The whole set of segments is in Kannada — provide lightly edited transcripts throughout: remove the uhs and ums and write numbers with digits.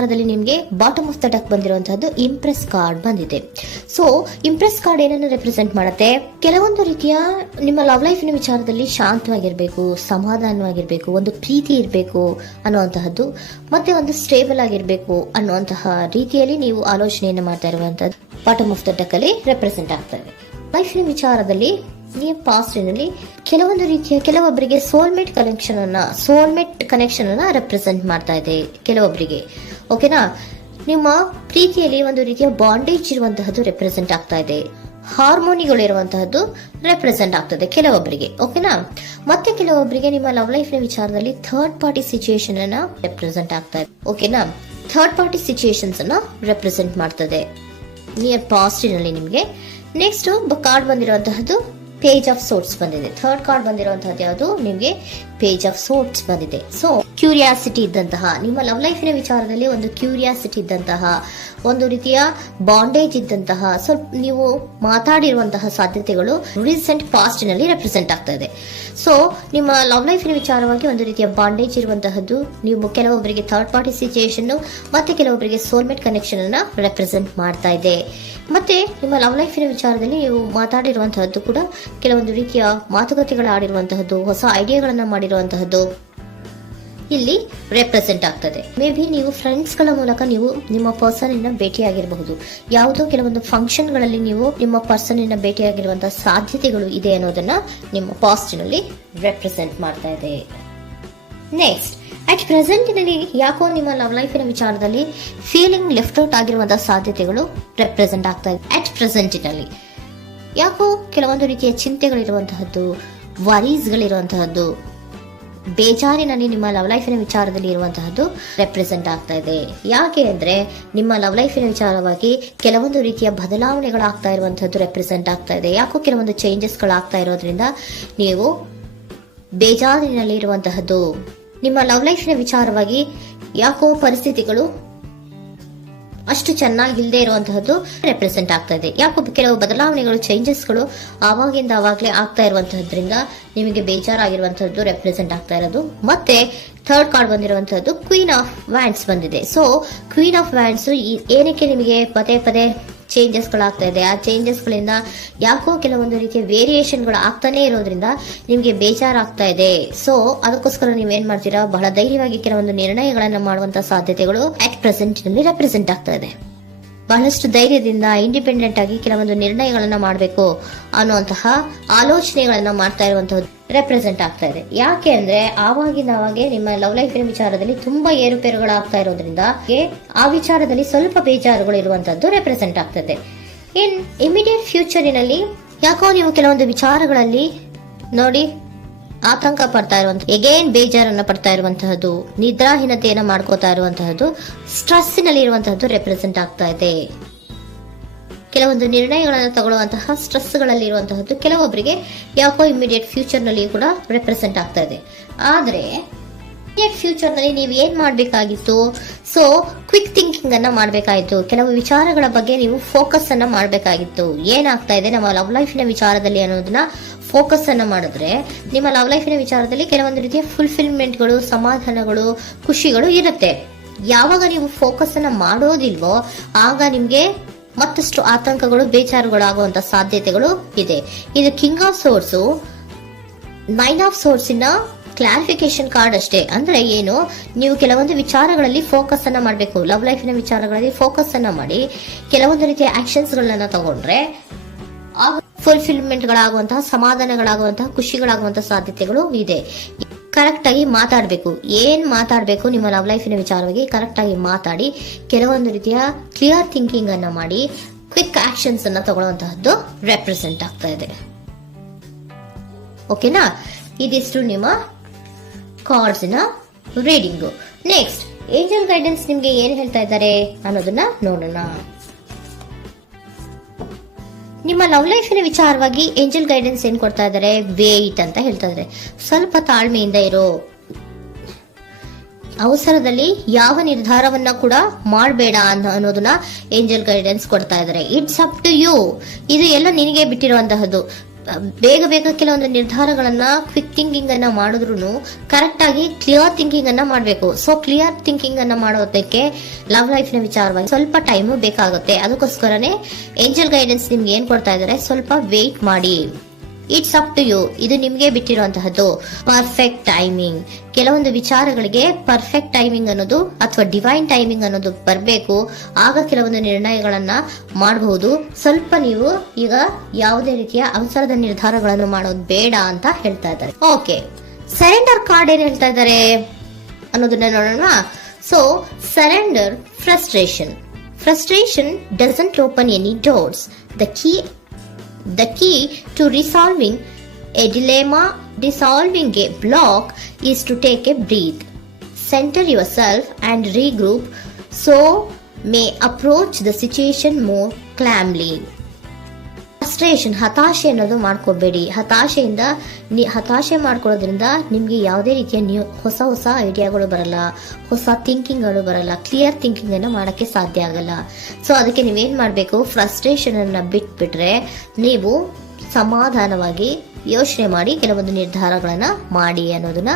ವಿಚಾರದಲ್ಲಿ ನಿಮಗೆ ಬಾಟಮ್ ಆಫ್ ದ ಡೆಕ್ ಬಂದಿರುವಂತಹದ್ದು ಇಂಪ್ರೆಸ್ ಕಾರ್ಡ್ ಬಂದಿದೆ. ಸೊ ಇಂಪ್ರೆಸ್ ಕಾರ್ಡ್ ಏನನ್ನು ರೆಪ್ರೆಸೆಂಟ್ ಮಾಡುತ್ತೆ? ಕೆಲವೊಂದು ರೀತಿಯ ನಿಮ್ಮ ಲವ್ ಲೈಫಿನ ವಿಚಾರದಲ್ಲಿ ಶಾಂತವಾಗಿರ್ಬೇಕು, ಸಮಾಧಾನವಾಗಿರ್ಬೇಕು, ಒಂದು ಪ್ರೀತಿ ಇರಬೇಕು ಅನ್ನುವಂತಹದ್ದು, ಮತ್ತೆ ಒಂದು ಸ್ಟೇಬಲ್ ಆಗಿರ್ಬೇಕು ಅನ್ನುವಂತಹ ರೀತಿಯಲ್ಲಿ ನೀವು ಆಲೋಚನೆಯನ್ನು ಮಾಡ್ತಾ ಇರುವಂತಹದ್ದು ಬಾಟಮ್ ಆಫ್ ದ ಡೆಕ್ ಅಲ್ಲಿ ರೆಪ್ರೆಸೆಂಟ್ ಆಗ್ತದೆ. ಲೈಫಿನ ವಿಚಾರದಲ್ಲಿ ನೀವು ಪಾಸ್ಟಿನಲ್ಲಿ ಕೆಲವೊಂದು ರೀತಿಯ ಕೆಲವೊಬ್ಬರಿಗೆ ಸೋಲ್ಮೇಟ್ ಕನೆಕ್ಷನ್ ಅನ್ನ ರೆಪ್ರೆಸೆಂಟ್ ಮಾಡ್ತಾ ಇದೆ ಕೆಲವೊಬ್ಬರಿಗೆ. ಓಕೆನಾ? ನಿಮ್ಮ ಪ್ರೀತಿಯಲ್ಲಿ ಒಂದು ರೀತಿಯ ಬಾಂಡೇಜ್ ಇರುವಂತಹದ್ದು ರೆಪ್ರೆಸೆಂಟ್ ಆಗ್ತಾ ಇದೆ. ಹಾರ್ಮೋನಿಗಳು ಇರುವಂತಹದ್ದು ರೆಪ್ರೆಸೆಂಟ್ ಆಗ್ತದೆ ಕೆಲವೊಬ್ಬರಿಗೆ. ಓಕೆನಾ? ಮತ್ತೆ ಕೆಲವೊಬ್ಬರಿಗೆ ನಿಮ್ಮ ಲವ್ ಲೈಫ್ ನ ವಿಚಾರದಲ್ಲಿ ಥರ್ಡ್ ಪಾರ್ಟಿ ಸಿಚುಯೇಷನ್ ಅನ್ನ ರೆಪ್ರೆಸೆಂಟ್ ಆಗ್ತಾ ಇದೆ. ಓಕೆನಾ? ಥರ್ಡ್ ಪಾರ್ಟಿ ಸಿಚುಯೇಷನ್ಸ್ ಅನ್ನ ರೆಪ್ರೆಸೆಂಟ್ ಮಾಡ್ತದೆ ನಿಯರ್ ಪಾಸ್ಟಿನಲ್ಲಿ ನಿಮಗೆ. ನೆಕ್ಸ್ಟ್ ಕಾರ್ಡ್ ಬಂದಿರುವಂತಹದ್ದು ಪೇಜ್ ಆಫ್ ಸೋರ್ಟ್ಸ್ ಬಂದಿದೆ. ಥರ್ಡ್ ಕಾರ್ಡ್ ಬಂದಿರುವಂತಹದ್ದು ಯಾವುದು? ನಿಮಗೆ ಪೇಜ್ ಆಫ್ ಸೋರ್ಟ್ಸ್ ಬಂದಿದೆ. ಸೊ ಕ್ಯೂರಿಯಾಸಿಟಿ ಇದ್ದಂತಹ, ನಿಮ್ಮ ಲವ್ ಲೈಫಿನ ವಿಚಾರದಲ್ಲಿ ಒಂದು ಕ್ಯೂರಿಯಾಸಿಟಿ ಇದ್ದಂತಹ, ಒಂದು ರೀತಿಯ ಬಾಂಡೇಜ್ ಇದ್ದಂತಹ, ಸ್ವಲ್ಪ ನೀವು ಮಾತಾಡಿರುವಂತಹ ಸಾಧ್ಯತೆಗಳು ರೀಸೆಂಟ್ ಪಾಸ್ಟ್ ನಲ್ಲಿ ರೆಪ್ರೆಸೆಂಟ್ ಆಗ್ತಾ ಇದೆ. ಸೊ ನಿಮ್ಮ ಲವ್ ಲೈಫಿನ ವಿಚಾರವಾಗಿ ಒಂದು ರೀತಿಯ ಬಾಂಡೇಜ್ ಇರುವಂತಹದ್ದು, ನೀವು ಕೆಲವೊಬ್ಬರಿಗೆ ಥರ್ಡ್ ಪಾರ್ಟಿ ಸಿಚುಯೇಷನ್ ಮತ್ತೆ ಕೆಲವೊಬ್ಬರಿಗೆ ಸೋಲ್ಮೇಟ್ ಕನೆಕ್ಷನ್ ಅನ್ನ ರೆಪ್ರೆಸೆಂಟ್ ಮಾಡ್ತಾ ಇದೆ. ಮತ್ತೆ ನಿಮ್ಮ ಲವ್ ಲೈಫಿನ ವಿಚಾರದಲ್ಲಿ ನೀವು ಮಾತಾಡಿರುವಂತಹದ್ದು ಕೂಡ ಕೆಲವೊಂದು ರೀತಿಯ ಮಾತುಕತೆಗಳು ಆಡಿರುವಂತಹದ್ದು, ಹೊಸ ಐಡಿಯಾಗಳನ್ನ ಮಾಡಿರುವಂತಹದ್ದು ಇಲ್ಲಿ ರೆಪ್ರೆಸೆಂಟ್ ಆಗ್ತದೆ. ಮೇ ಬಿ ನೀವು ಫ್ರೆಂಡ್ಸ್ ಗಳ ಮೂಲಕ ನೀವು ನಿಮ್ಮ ಪರ್ಸನ್ ಅನ್ನ ಭೇಟಿಯಾಗಿರಬಹುದು. ಯಾವುದೋ ಕೆಲವೊಂದು ಫಂಕ್ಷನ್ ಗಳಲ್ಲಿ ನೀವು ನಿಮ್ಮ ಪರ್ಸನ್ ಅನ್ನ ಭೇಟಿಯಾಗಿರುವಂತಹ ಸಾಧ್ಯತೆಗಳು ಇದೆ ಅನ್ನೋದನ್ನ ನಿಮ್ಮ ಪಾಸ್ಟ್ ನಲ್ಲಿ ರೆಪ್ರೆಸೆಂಟ್ ಮಾಡ್ತಾ ಇದೆ. ನೆಕ್ಸ್ಟ್, ಅಟ್ ಪ್ರೆಸೆಂಟ್ನಲ್ಲಿ ಯಾಕೋ ನಿಮ್ಮ ಲವ್ ಲೈಫಿನ ವಿಚಾರದಲ್ಲಿ ಫೀಲಿಂಗ್ ಲೆಫ್ಟ್ ಔಟ್ ಆಗಿರುವಂತಹ ಸಾಧ್ಯತೆಗಳು ರೆಪ್ರೆಸೆಂಟ್ ಆಗ್ತಾ ಇದೆ. ಅಟ್ ಪ್ರೆಸೆಂಟ್ನಲ್ಲಿ ಯಾಕೋ ಕೆಲವೊಂದು ರೀತಿಯ ಚಿಂತೆಗಳಿರುವಂತಹದ್ದು, ವರೀಸ್ಗಳಿರುವಂತಹದ್ದು, ಬೇಜಾರಿನಲ್ಲಿ ನಿಮ್ಮ ಲವ್ ಲೈಫಿನ ವಿಚಾರದಲ್ಲಿ ಇರುವಂತಹದ್ದು ರೆಪ್ರೆಸೆಂಟ್ ಆಗ್ತಾ ಇದೆ. ಯಾಕೆ ಅಂದ್ರೆ ನಿಮ್ಮ ಲವ್ ಲೈಫಿನ ವಿಚಾರವಾಗಿ ಕೆಲವೊಂದು ರೀತಿಯ ಬದಲಾವಣೆಗಳಾಗ್ತಾ ಇರುವಂತಹದ್ದು ರೆಪ್ರೆಸೆಂಟ್ ಆಗ್ತಾ ಇದೆ. ಯಾಕೋ ಕೆಲವೊಂದು ಚೇಂಜಸ್ಗಳಾಗ್ತಾ ಇರೋದ್ರಿಂದ ನೀವು ಬೇಜಾರಿನಲ್ಲಿ ಇರುವಂತಹದ್ದು. ನಿಮ್ಮ ಲವ್ ಲೈಫಿನ ವಿಚಾರವಾಗಿ ಯಾಕೋ ಪರಿಸ್ಥಿತಿಗಳು ಅಷ್ಟು ಚೆನ್ನಾಗಿಲ್ಲದೆ ಇರುವಂತಹದ್ದು ರೆಪ್ರೆಸೆಂಟ್ ಆಗ್ತಾ ಇದೆ. ಯಾಕೋ ಕೆಲವು ಬದಲಾವಣೆಗಳು, ಚೇಂಜಸ್ಗಳು ಆವಾಗಿಂದ ಆವಾಗಲೇ ಆಗ್ತಾ ಇರುವಂತಹದ್ರಿಂದ ನಿಮಗೆ ಬೇಜಾರಾಗಿರುವಂತಹದ್ದು ರೆಪ್ರೆಸೆಂಟ್ ಆಗ್ತಾ ಇರೋದು. ಮತ್ತೆ ಥರ್ಡ್ ಕಾರ್ಡ್ ಬಂದಿರುವಂತಹದ್ದು ಕ್ವೀನ್ ಆಫ್ ವ್ಯಾಂಡ್ಸ್ ಬಂದಿದೆ. ಸೊ ಕ್ವೀನ್ ಆಫ್ ವ್ಯಾಂಡ್ಸ್ ಏನಕ್ಕೆ ನಿಮಗೆ ಪದೇ ಪದೇ ಚೇಂಜಸ್ಗಳಾಗ್ತಾ ಇದೆ? ಆ ಚೇಂಜಸ್ಗಳಿಂದ ಯಾಕೋ ಕೆಲವೊಂದು ರೀತಿಯ ವೇರಿಯೇಷನ್ಗಳು ಆಗ್ತಾನೆ ಇರೋದ್ರಿಂದ ನಿಮಗೆ ಬೇಜಾರಾಗ್ತಾ ಇದೆ. ಸೊ ಅದಕ್ಕೋಸ್ಕರ ನೀವೇನ್ ಮಾಡ್ತೀರಾ? ಬಹಳ ಧೈರ್ಯವಾಗಿ ಕೆಲವೊಂದು ನಿರ್ಣಯಗಳನ್ನ ಮಾಡುವಂತಹ ಸಾಧ್ಯತೆಗಳು ಅಟ್ ಪ್ರೆಸೆಂಟ್ ನಲ್ಲಿ ರೆಪ್ರೆಸೆಂಟ್ ಆಗ್ತಾ ಇದೆ. ಬಹಳಷ್ಟು ಧೈರ್ಯದಿಂದ ಇಂಡಿಪೆಂಡೆಂಟ್ ಆಗಿ ಕೆಲವೊಂದು ನಿರ್ಣಯಗಳನ್ನ ಮಾಡಬೇಕು ಅನ್ನುವಂತಹ ಆಲೋಚನೆಗಳನ್ನ ಮಾಡ್ತಾ ಇರುವಂತಹದ್ದು ರೆಪ್ರೆಸೆಂಟ್ ಆಗ್ತಾ ಇದೆ. ಯಾಕೆ ಅಂದ್ರೆ ಆವಾಗಿನ ಅವಾಗೆ ನಿಮ್ಮ ಲವ್ ಲೈಫಿನ ವಿಚಾರದಲ್ಲಿ ತುಂಬಾ ಏರುಪೇರುಗಳಾಗ್ತಾ ಇರೋದ್ರಿಂದ ಆ ವಿಚಾರದಲ್ಲಿ ಸ್ವಲ್ಪ ಬೇಜಾರುಗಳು ಇರುವಂತದ್ದು ರೆಪ್ರೆಸೆಂಟ್ ಆಗ್ತದೆ. ಇನ್ ಇಮಿಡಿಯೇಟ್ ಫ್ಯೂಚರಿನಲ್ಲಿ ಯಾಕೋ ನೀವು ಕೆಲವೊಂದು ವಿಚಾರಗಳಲ್ಲಿ ನೋಡಿ ಆತಂಕ ಪಡ್ತಾ ಇರುವಂತಹ, ಎಗೇನ್ ಬೇಜಾರನ್ನ ಪಡ್ತಾ ಇರುವಂತಹದ್ದು, ನಿದ್ರಾಹೀನತೆಯನ್ನ ಮಾಡ್ಕೋತಾ ಇರುವಂತಹದ್ದು, ಸ್ಟ್ರೆಸ್ ನಲ್ಲಿ ಇರುವಂತಹದ್ದು ರೆಪ್ರೆಸೆಂಟ್ ಆಗ್ತಾ ಇದೆ. ಕೆಲವೊಂದು ನಿರ್ಣಯಗಳನ್ನು ತಗೊಳ್ಳುವಂತಹ ಸ್ಟ್ರೆಸ್ ಗಳಲ್ಲಿ ಇರುವಂತಹದ್ದು ಕೆಲವೊಬ್ಬರಿಗೆ ಯಾಕೋ ಇಮಿಡಿಯೇಟ್ ಫ್ಯೂಚರ್ ನಲ್ಲಿ ಕೂಡ ರೆಪ್ರೆಸೆಂಟ್ ಆಗ್ತಾ ಇದೆ. ಆದ್ರೆ ಇಮಿಡಿಯೇಟ್ ಫ್ಯೂಚರ್ ನಲ್ಲಿ ನೀವು ಏನ್ ಮಾಡ್ಬೇಕಾಗಿತ್ತು? ಸೊ ಕ್ವಿಕ್ ಥಿಂಕಿಂಗ್ ಅನ್ನ ಮಾಡ್ಬೇಕಾಗಿತ್ತು. ಕೆಲವು ವಿಚಾರಗಳ ಬಗ್ಗೆ ನೀವು ಫೋಕಸ್ ಅನ್ನ ಮಾಡ್ಬೇಕಾಗಿತ್ತು. ಏನಾಗ್ತಾ ಇದೆ ನಮ್ಮ ಲವ್ ಲೈಫಿನ ವಿಚಾರದಲ್ಲಿ ಅನ್ನೋದನ್ನ ಫೋಕಸ್ ಅನ್ನ ಮಾಡಿದ್ರೆ ನಿಮ್ಮ ಲವ್ ಲೈಫಿನ ವಿಚಾರದಲ್ಲಿ ಕೆಲವೊಂದು ರೀತಿಯ ಫುಲ್ಫಿಲ್ಮೆಂಟ್ಗಳು, ಸಮಾಧಾನಗಳು, ಖುಷಿಗಳು ಇರುತ್ತೆ. ಯಾವಾಗ ನೀವು ಫೋಕಸ್ ಅನ್ನ ಮಾಡೋದಿಲ್ವೋ ಆಗ ನಿಮ್ಗೆ ಮತ್ತಷ್ಟು ಆತಂಕಗಳು, ಬೇಜಾರುಗಳು ಆಗುವಂತ ಸಾಧ್ಯತೆಗಳು ಇದೆ. ಇದು king of swords, nine of swords ಇನ್ನ ಕ್ಲಾರಿಫಿಕೇಶನ್ ಕಾರ್ಡ್ ಅಷ್ಟೇ. ಅಂದ್ರೆ ಏನು? ನೀವು ಕೆಲವೊಂದು ವಿಚಾರಗಳಲ್ಲಿ ಫೋಕಸ್ ಅನ್ನ ಮಾಡಬೇಕು. ಲವ್ ಲೈಫಿನ ವಿಚಾರಗಳಲ್ಲಿ ಫೋಕಸ್ ಅನ್ನ ಮಾಡಿ ಕೆಲವೊಂದು ರೀತಿಯ ಆಕ್ಷನ್ಸ್ ಗಳನ್ನ ತಗೊಂಡ್ರೆ ಫುಲ್ಫಿಲ್ಮೆಂಟ್ ಗಳಾಗುವಂತಹ, ಸಮಾಧಾನಗಳಾಗುವಂತಹ, ಖುಷಿಗಳಾಗುವಂತಹ ಸಾಧ್ಯತೆಗಳು ಇದೆ. ಕರೆಕ್ಟ್ ಆಗಿ ಮಾತಾಡಬೇಕು. ಏನ್ ಮಾತಾಡಬೇಕು ನಿಮ್ಮ ಲವ್ ಲೈಫಿನ ವಿಚಾರವಾಗಿ ಕರೆಕ್ಟ್ ಆಗಿ ಮಾತಾಡಿ ಕೆಲವೊಂದು ರೀತಿಯ ಕ್ಲಿಯರ್ ಥಿಂಕಿಂಗ್ ಅನ್ನ ಮಾಡಿ ಕ್ವಿಕ್ ಆಕ್ಷನ್ಸ್ ಅನ್ನ ತಗೊಳ್ಳುವಂತಹದ್ದು ರೆಪ್ರೆಸೆಂಟ್ ಆಗ್ತಾ ಇದೆ. ಓಕೆನಾ? ಇದಿಷ್ಟು ನಿಮ್ಮ ಕಾರ್ಡ್ಸ್ ನ ರೀಡಿಂಗು. ನೆಕ್ಸ್ಟ್, ಏಂಜಲ್ ಗೈಡೆನ್ಸ್ ನಿಮ್ಗೆ ಏನ್ ಹೇಳ್ತಾ ಇದ್ದಾರೆ ಅನ್ನೋದನ್ನ ನೋಡೋಣ. ನಿಮ್ಮ ಲವ್ ಲೈಫಿನ ವಿಚಾರವಾಗಿ ಏಂಜಲ್ ಗೈಡೆನ್ಸ್ ಏನ್ ಕೊಡ್ತಾ ಇದ್ದಾರೆ? ವೇಟ್ ಅಂತ ಹೇಳ್ತಾ ಇದ್ದಾರೆ. ಸ್ವಲ್ಪ ತಾಳ್ಮೆಯಿಂದ ಇರೋ. ಅವಸರದಲ್ಲಿ ಯಾವ ನಿರ್ಧಾರವನ್ನ ಕೂಡ ಮಾಡಬೇಡ ಅನ್ನೋದನ್ನ ಏಂಜಲ್ ಗೈಡೆನ್ಸ್ ಕೊಡ್ತಾ ಇದ್ದಾರೆ. It's up to you. ಇದು ಎಲ್ಲ ನಿನಗೆ ಬಿಟ್ಟಿರುವಂತಹದ್ದು. ಬೇಗ ಬೇಗ ಕೆಲವೊಂದು ನಿರ್ಧಾರಗಳನ್ನ ಕ್ವಿಕ್ ಥಿಂಕಿಂಗ್ ಅನ್ನ ಮಾಡಿದ್ರು ಕರೆಕ್ಟ್ ಆಗಿ ಕ್ಲಿಯರ್ ಥಿಂಕಿಂಗ್ ಅನ್ನ ಮಾಡಬೇಕು. ಸೊ ಕ್ಲಿಯರ್ ಥಿಂಕಿಂಗ್ ಅನ್ನ ಮಾಡೋದಕ್ಕೆ ಲವ್ ಲೈಫ್ ನ ವಿಚಾರವಾಗಿ ಸ್ವಲ್ಪ ಟೈಮು ಬೇಕಾಗುತ್ತೆ. ಅದಕ್ಕೋಸ್ಕರನೇ ಏಂಜಲ್ ಗೈಡೆನ್ಸ್ ನಿಮ್ಗೆ ಏನ್ ಕೊಡ್ತಾ ಇದಾರೆ, ಸ್ವಲ್ಪ ವೇಟ್ ಮಾಡಿ. ಇಟ್ಸ್ ಅಪ್ ಟು ಯು, ಇದು ನಿಮ್ಗೆ ಬಿಟ್ಟಿರುವಂತಹದ್ದು. ಪರ್ಫೆಕ್ಟ್ ಟೈಮಿಂಗ್, ಕೆಲವೊಂದು ವಿಚಾರಗಳಿಗೆ ಪರ್ಫೆಕ್ಟ್ ಟೈಮಿಂಗ್ ಅನ್ನೋದು ಅಥವಾ ಡಿವೈನ್ ಟೈಮಿಂಗ್ ಅನ್ನೋದು ಬರಬೇಕು. ಆಗ ಕೆಲವೊಂದು ನಿರ್ಣಯಗಳನ್ನ ಮಾಡಬಹುದು. ಸ್ವಲ್ಪ ನೀವು ಈಗ ಯಾವುದೇ ರೀತಿಯ ಅವಸರದ ನಿರ್ಧಾರಗಳನ್ನು ಮಾಡೋದು ಬೇಡ ಅಂತ ಹೇಳ್ತಾ ಇದ್ದಾರೆ. ಓಕೆ, ಸರೆಂಡರ್ ಕಾರ್ಡ್ ಏನ್ ಹೇಳ್ತಾ ಇದ್ದಾರೆ ಅನ್ನೋದನ್ನ ನೋಡೋಣ. So surrender frustration doesn't open any doors. The key to resolving a dilemma, dissolving a block, is to take a breath, center yourself and regroup so may approach the situation more calmly. Frustration, ಹತಾಶೆ ಅನ್ನೋದು ಮಾಡ್ಕೋಬೇಡಿ. ಹತಾಶೆ ಮಾಡ್ಕೊಳ್ಳೋದ್ರಿಂದ ನಿಮ್ಗೆ ಯಾವುದೇ ರೀತಿಯ ಹೊಸ ಐಡಿಯಾಗಳು ಬರಲ್ಲ, ಹೊಸ ಥಿಂಕಿಂಗ್ಗಳು ಬರಲ್ಲ, ಕ್ಲಿಯರ್ ಥಿಂಕಿಂಗ್ ಅನ್ನ ಮಾಡಕ್ಕೆ ಸಾಧ್ಯ ಆಗಲ್ಲ. ಸೊ ಅದಕ್ಕೆ ನೀವೇನ್ ಮಾಡ್ಬೇಕು, ಫ್ರಸ್ಟ್ರೇಷನ್ ಅನ್ನ ಬಿಟ್ಬಿಟ್ರೆ ನೀವು ಸಮಾಧಾನವಾಗಿ ಯೋಚನೆ ಮಾಡಿ ಕೆಲವೊಂದು ನಿರ್ಧಾರಗಳನ್ನ ಮಾಡಿ ಅನ್ನೋದನ್ನ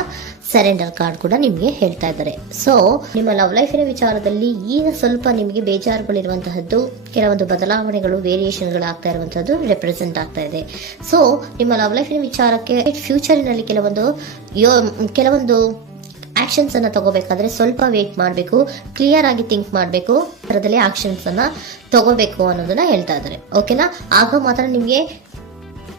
ಸರೆಂಡರ್ ಕಾರ್ಡ್ ಕೂಡ ನಿಮ್ಗೆ ಹೇಳ್ತಾ ಇದ್ದಾರೆ. ಸೊ ನಿಮ್ಮ ಲವ್ ಲೈಫಿನ ವಿಚಾರದಲ್ಲಿ ಈಗ ಸ್ವಲ್ಪ ನಿಮಗೆ ಬೇಜಾರುಗಳಿರುವಂತಹದ್ದು, ಕೆಲವೊಂದು ಬದಲಾವಣೆಗಳು, ವೇರಿಯೇಷನ್ಗಳು ಆಗ್ತಾ ಇರುವಂತಹದ್ದು ರೆಪ್ರೆಸೆಂಟ್ ಆಗ್ತಾ ಇದೆ. ಸೊ ನಿಮ್ಮ ಲವ್ ಲೈಫಿನ ವಿಚಾರಕ್ಕೆ ಫ್ಯೂಚರಿನಲ್ಲಿ ಕೆಲವೊಂದು ಆಕ್ಷನ್ಸ್ ಅನ್ನ ತಗೋಬೇಕಾದ್ರೆ ಸ್ವಲ್ಪ ವೇಟ್ ಮಾಡಬೇಕು, ಕ್ಲಿಯರ್ ಆಗಿ ಥಿಂಕ್ ಮಾಡಬೇಕು, ಅದರಲ್ಲಿ ಆಕ್ಷನ್ಸ್ ಅನ್ನ ತಗೋಬೇಕು ಅನ್ನೋದನ್ನ ಹೇಳ್ತಾ ಇದ್ದಾರೆ. ಓಕೆನಾ? ಆಗ ಮಾತ್ರ ನಿಮ್ಗೆ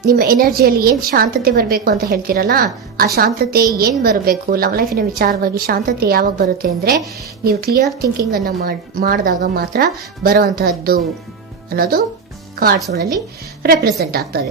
ನಿಮ್ಮ ಎನರ್ಜಿಯಲ್ಲಿ ಏನ್ ಶಾಂತತೆ ಬರಬೇಕು ಅಂತ ಹೇಳ್ತೀರಲ್ಲ, ಆ ಶಾಂತತೆ ಏನ್ ಬರಬೇಕು, ಲವ್ ಲೈಫಿನ ವಿಚಾರವಾಗಿ ಶಾಂತತೆ ಯಾವಾಗ ಬರುತ್ತೆ ಅಂದ್ರೆ ನೀವು ಕ್ಲಿಯರ್ ಥಿಂಕಿಂಗ್ ಅನ್ನ ಮಾಡಿದಾಗ ಮಾತ್ರ ಬರುವಂತಹದ್ದು ಅನ್ನೋದು ಕಾರ್ಡ್ಸ್ ಗಳಲ್ಲಿ ರೆಪ್ರೆಸೆಂಟ್ ಆಗ್ತದೆ.